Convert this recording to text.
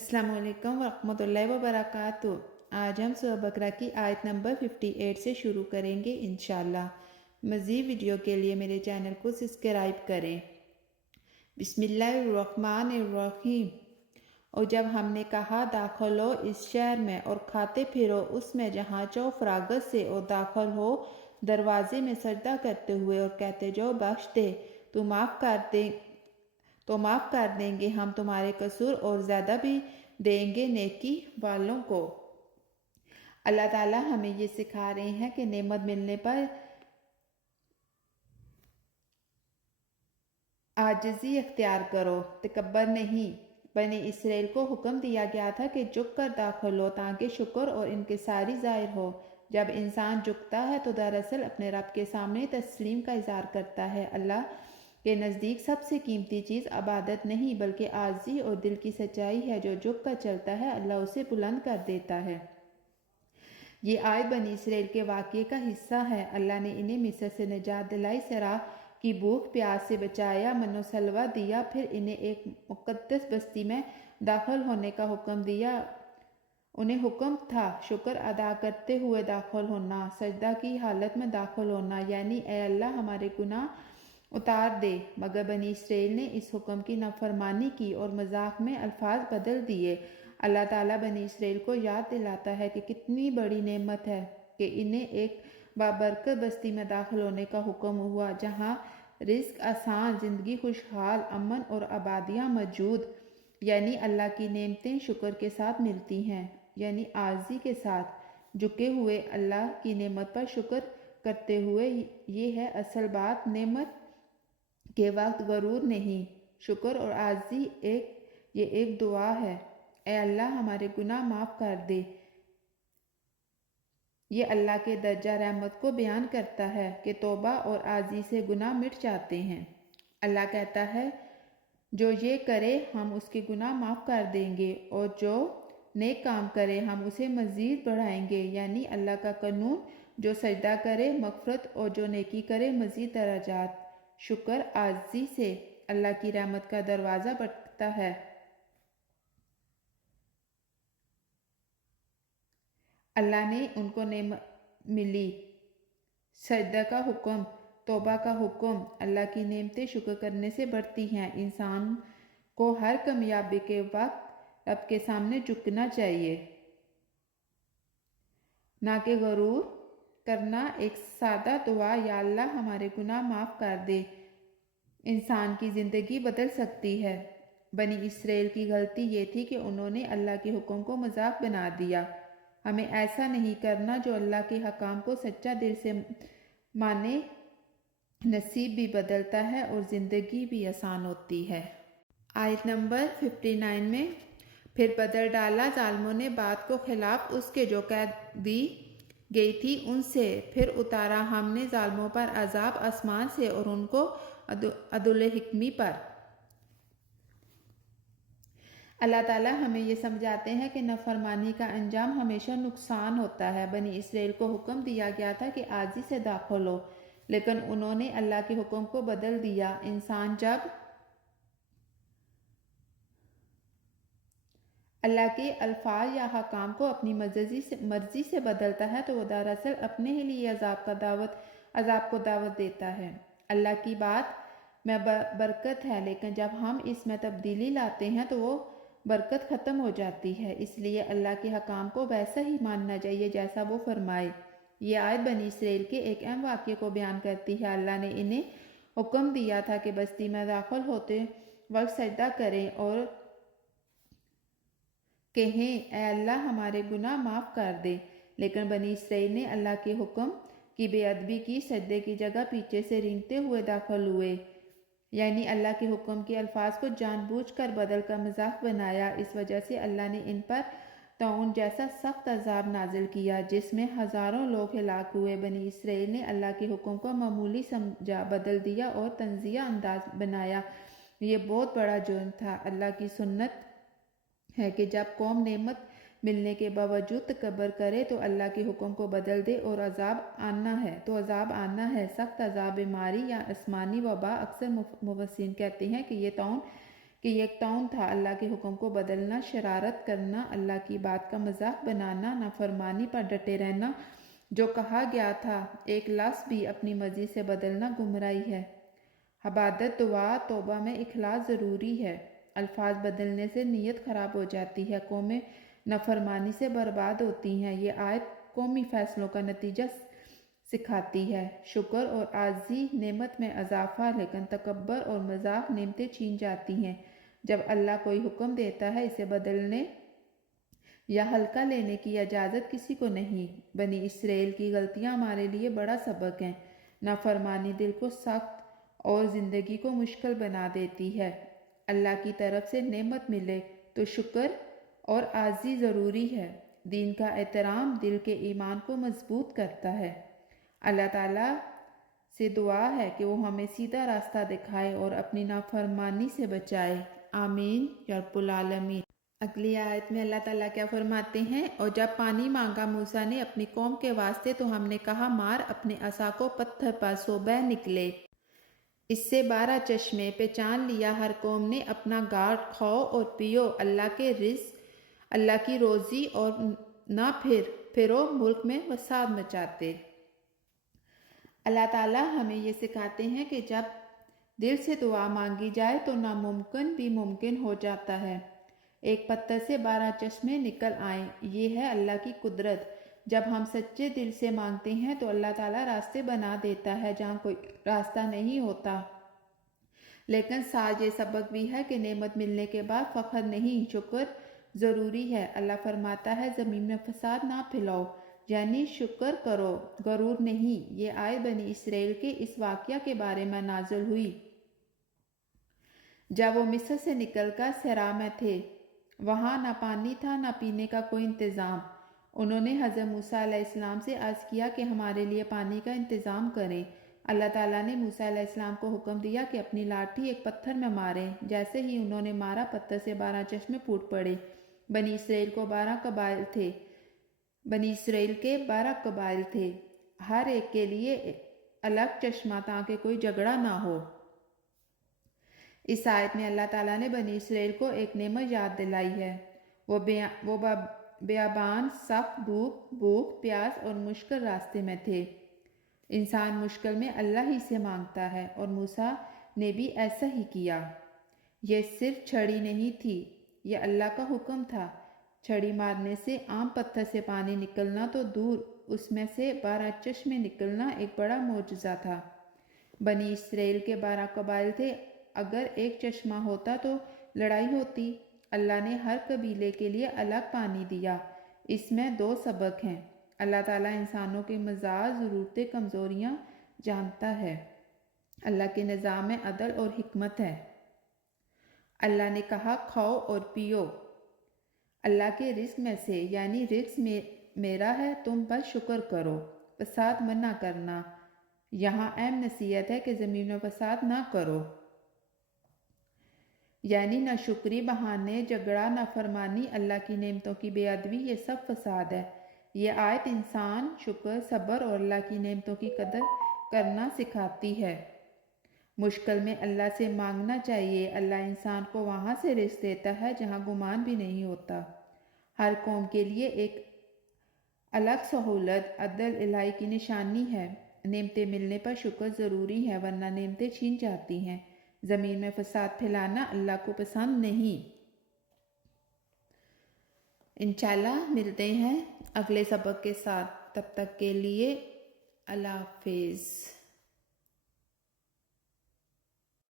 अस्सलाम वालेकुम वरहमतुल्लाहि वबरकातुहू। आज हम सूरह बकरा की आयत नंबर 58 से शुरू करेंगे इंशाअल्लाह। मज़ीद वीडियो के लिए मेरे चैनल को सब्सक्राइब करें। बिस्मिल्लाहिर्रहमानिर्रहीम। और जब हमने कहा दाखिल हो इस शहर में और खाते फिरो उसमें जहाँ चाहो फरागत से और दाखिल हो दरवाजे में सजदा करते हुए और कहते जाओ बख्श दे तो माफ़ कर देंगे हम तुम्हारे कसूर और ज़्यादा भी देंगे नेकी वालों को। अल्लाह ताला हमें ये सिखा रहे हैं कि नेमत मिलने पर आजिज़ी अख्तियार करो, तकब्बर नहीं। बनी इसराइल को हुक्म दिया गया था कि झुक कर दाखिल हो ताकि शुक्र और इनकिसारी ज़ाहिर हो। जब इंसान झुकता है तो दरअसल अपने रब के सामने तस्लीम का इज़हार करता है। अल्लाह के नज़दीक सबसे कीमती चीज़ इबादत नहीं बल्कि आज़ी और दिल की सच्चाई है। जो झुक कर चलता है अल्लाह उसे बुलंद कर देता है। ये आयत बनी इसराइल के वाक़ये का हिस्सा है। अल्लाह ने इन्हें मिस्र से निजात दिलाई, सरा की भूख प्यास से बचाया, मनो सलवा दिया, फिर इन्हें एक मुक़द्दस बस्ती में दाखिल होने का हुक्म दिया। उन्हें हुक्म था शुक्र अदा करते हुए दाखिल होना, सजदा की हालत में दाखिल होना, यानी ए अल्लाह हमारे गुनाह उतार दे। मगर बनी इसराइल ने इस हुक्म की नाफरमानी की और मजाक में अल्फाज बदल दिए। अल्लाह ताला बनी इसराइल को याद दिलाता है कि कितनी बड़ी नेमत है कि इन्हें एक बाबरकत बस्ती में दाखिल होने का हुक्म हुआ जहाँ रिस्क आसान, ज़िंदगी खुशहाल, अमन और आबादियाँ मौजूद, यानी अल्लाह की नेमतें शुक्र के साथ मिलती हैं, यानी आज़ी के साथ झुके हुए अल्लाह की नेमत पर शुक्र करते हुए। ये है असल बात, नेमत के वक्त गरूर नहीं। शुक्र और आज़ी ये एक दुआ है, ए अल्लाह हमारे गुनाह माफ़ कर दे। ये अल्लाह के दर्जा रहमत को बयान करता है कि तौबा और आज़ी से गुनाह मिट जाते हैं। अल्लाह कहता है जो ये करे हम उसके गुनाह माफ़ कर देंगे और जो नेक काम करे हम उसे मज़ीद बढ़ाएंगे, यानी अल्लाह का कानून, जो सजदा करे मग़फ़िरत और जो नेकी करे मज़ीद दराजात। शुक्र आज़ी से अल्लाह की रहमत का दरवाज़ा बढ़ता है। अल्लाह ने उनको नेमत मिली, सजदा का हुक्म, तौबा का हुक्म। अल्लाह की नेमतें शुक्र करने से बढ़ती हैं। इंसान को हर कामयाबी के वक्त रब के सामने झुकना चाहिए, ना कि गरूर करना। एक सादा दुआ या अल्लाह हमारे गुनाह माफ़ कर दे इंसान की ज़िंदगी बदल सकती है। बनी इसराइल की गलती ये थी कि उन्होंने अल्लाह के हुक्म को मजाक बना दिया। हमें ऐसा नहीं करना। जो अल्लाह के हकाम को सच्चा दिल से माने, नसीब भी बदलता है और ज़िंदगी भी आसान होती है। आयत नंबर 59 में फिर बदल डाला जालिमों ने बात को खिलाफ उसके जो कह दी गई थी उनसे, फिर उतारा हमने जालिमों पर अजाब आसमान से और उनको अदुल हिक्मी पर। अल्लाह ताला हमें ये समझाते हैं कि नाफरमानी का अंजाम हमेशा नुकसान होता है। बनी इसराइल को हुक्म दिया गया था कि आजी से दाखिल हो, लेकिन उन्होंने अल्लाह के हुक्म को बदल दिया। इंसान जब अल्लाह के अल्फाज या हकाम को अपनी मर्जी से बदलता है तो वो दरअसल अपने ही लिए अजाब को दावत देता है। अल्लाह की बात में बरकत है, लेकिन जब हम इसमें तब्दीली लाते हैं तो वो बरकत ख़त्म हो जाती है। इसलिए अल्लाह के हकाम को वैसा ही मानना चाहिए जैसा वो फरमाए। ये आयत बनी इसराइल के एक अहम वाक़ये को बयान करती है। अल्लाह ने इन्हें हुक्म दिया था कि बस्ती में दाखिल होते वक्त सजदा करें और कहें ए अल्लाह हमारे गुनाह माफ़ कर दे, लेकिन बनी इसराइल ने अल्लाह के हुक्म की बेअदबी की, सजदे की जगह पीछे से रेंगते हुए दाखिल हुए, यानी अल्लाह के हुक्म के अल्फाज को जानबूझकर बदल कर मजाक बनाया। इस वजह से अल्लाह ने इन पर तौन जैसा सख्त अजाब नाजिल किया जिसमें हज़ारों लोग हिलाक हुए। बनी इसराइल ने अल्लाह के हुक्म को मामूली समझा, बदल दिया और तंजिया अंदाज बनाया। ये बहुत बड़ा जुर्म था। अल्लाह की सुन्नत है कि जब कौम नेमत मिलने के बावजूद तकब्बर करे तो अल्लाह के हुक्म को बदल दे और अजाब आना है, सख्त अजाब, बीमारी या आसमानी वबा। अक्सर मुफस्सिरीन कहते हैं कि ये तौन کہ یہ ٹاؤن تھا اللہ کے حکم کو بدلنا، شرارت کرنا، اللہ کی بات کا مذاق بنانا، نافرمانی پر ڈٹے رہنا، جو کہا گیا تھا ایک لفظ بھی اپنی مرضی سے بدلنا گمراہی ہے۔ عبادت، دعا، توبہ میں اخلاص ضروری ہے۔ الفاظ بدلنے سے نیت خراب ہو جاتی ہے، قومیں نافرمانی سے برباد ہوتی ہیں۔ یہ آیت قومی فیصلوں کا نتیجہ سکھاتی ہے۔ شکر اور عاجزی نعمت میں اضافہ، لیکن تکبر اور مذاق نعمتیں چھین جاتی ہیں۔ جب اللہ کوئی حکم دیتا ہے، اسے بدلنے یا ہلکا لینے کی اجازت کسی کو نہیں۔ بنی اسرائیل کی غلطیاں ہمارے لیے بڑا سبق ہیں۔ نافرمانی دل کو سخت اور زندگی کو مشکل بنا دیتی ہے۔ اللہ کی طرف سے نعمت ملے تو شکر اور عاجزی ضروری ہے۔ دین کا احترام دل کے ایمان کو مضبوط کرتا ہے۔ اللہ تعالیٰ سے دعا ہے کہ وہ ہمیں سیدھا راستہ دکھائے اور اپنی نافرمانی سے بچائے۔ آمین یا رب العالمین۔ اگلی آیت میں اللہ تعالیٰ کیا فرماتے ہیں؟ اور جب پانی مانگا موسیٰ نے اپنی قوم کے واسطے تو ہم نے کہا مار اپنے عصا کو پتھر پر، سو بہہ نکلے۔ اس سے 12 چشمے پہچان لیا، ہر قوم نے اپنا گھاٹ، کھاؤ اور پیو اللہ کے رزق، اللہ کی روزی، اور نہ پھرو ملک میں فساد مچاتے۔ اللہ تعالیٰ ہمیں یہ سکھاتے ہیں کہ جب دل سے دعا مانگی جائے تو ناممکن بھی ممکن ہو جاتا ہے۔ ایک پتھر سے 12 چشمے نکل آئیں، یہ ہے اللہ کی قدرت۔ جب ہم سچے دل سے مانگتے ہیں تو اللہ تعالیٰ راستے بنا دیتا ہے جہاں کوئی راستہ نہیں ہوتا۔ لیکن ساتھ یہ سبق بھی ہے کہ نعمت ملنے کے بعد فخر نہیں، شکر ضروری ہے۔ اللہ فرماتا ہے زمین میں فساد نہ پھیلاؤ، یعنی شکر کرو، غرور نہیں۔ یہ آیت بنی اسرائیل کے اس واقعہ کے بارے میں نازل ہوئی جب وہ مصر سے نکل کر صحرا میں تھے۔ وہاں نہ پانی تھا، نہ پینے کا کوئی انتظام۔ انہوں نے حضرت موسیٰ علیہ السلام سے عرض کیا کہ ہمارے لیے پانی کا انتظام کریں۔ اللہ تعالیٰ نے موسیٰ علیہ السلام کو حکم دیا کہ اپنی لاٹھی ایک پتھر میں ماریں۔ جیسے ہی انہوں نے مارا، پتھر سے 12 چشمے پھوٹ پڑے۔ بنی اسرائیل کے 12 قبائل تھے، ہر ایک کے لیے الگ چشمہ تاکہ کوئی جھگڑا نہ ہو۔ اس آیت میں اللہ تعالیٰ نے بنی اسرائیل کو ایک نعمت یاد دلائی ہے۔ وہ بیابان، سخت بھوک، پیاس اور مشکل راستے میں تھے۔ انسان مشکل میں اللہ ہی سے مانگتا ہے، اور موسیٰ نے بھی ایسا ہی کیا۔ یہ صرف چھڑی نہیں تھی، یہ اللہ کا حکم تھا۔ چھڑی مارنے سے عام پتھر سے پانی نکلنا تو دور، اس میں سے 12 چشمے نکلنا ایک بڑا معجزہ تھا۔ بنی اسرائیل کے 12 قبائل تھے، اگر ایک چشمہ ہوتا تو لڑائی ہوتی۔ اللہ نے ہر قبیلے کے لیے الگ پانی دیا۔ اس میں 2 سبق ہیں۔ اللہ تعالیٰ انسانوں کے مزاج، ضرورتیں، کمزوریاں جانتا ہے۔ اللہ کے نظام میں عدل اور حکمت ہے۔ اللہ نے کہا کھاؤ اور پیو اللہ کے رزق میں سے، یعنی رزق میرا ہے، تم بس شکر کرو، فساد منع کرنا۔ یہاں اہم نصیحت ہے کہ زمین میں فساد نہ کرو، یعنی نہ شکری، بہانے، جھگڑا، نافرمانی، اللہ کی نعمتوں کی بے ادبی، یہ سب فساد ہے۔ یہ آیت انسان شکر، صبر اور اللہ کی نعمتوں کی قدر کرنا سکھاتی ہے۔ مشکل میں اللہ سے مانگنا چاہیے۔ اللہ انسان کو وہاں سے رزق دیتا ہے جہاں گمان بھی نہیں ہوتا۔ ہر قوم کے لیے ایک الگ سہولت عدل الہی کی نشانی ہے۔ نعمتیں ملنے پر شکر ضروری ہے، ورنہ نعمتیں چھین جاتی ہیں۔ زمین میں فساد پھیلانا اللہ کو پسند نہیں۔ انشاءاللہ ملتے ہیں اگلے سبق کے ساتھ، تب تک کے لیے اللہ حافظ۔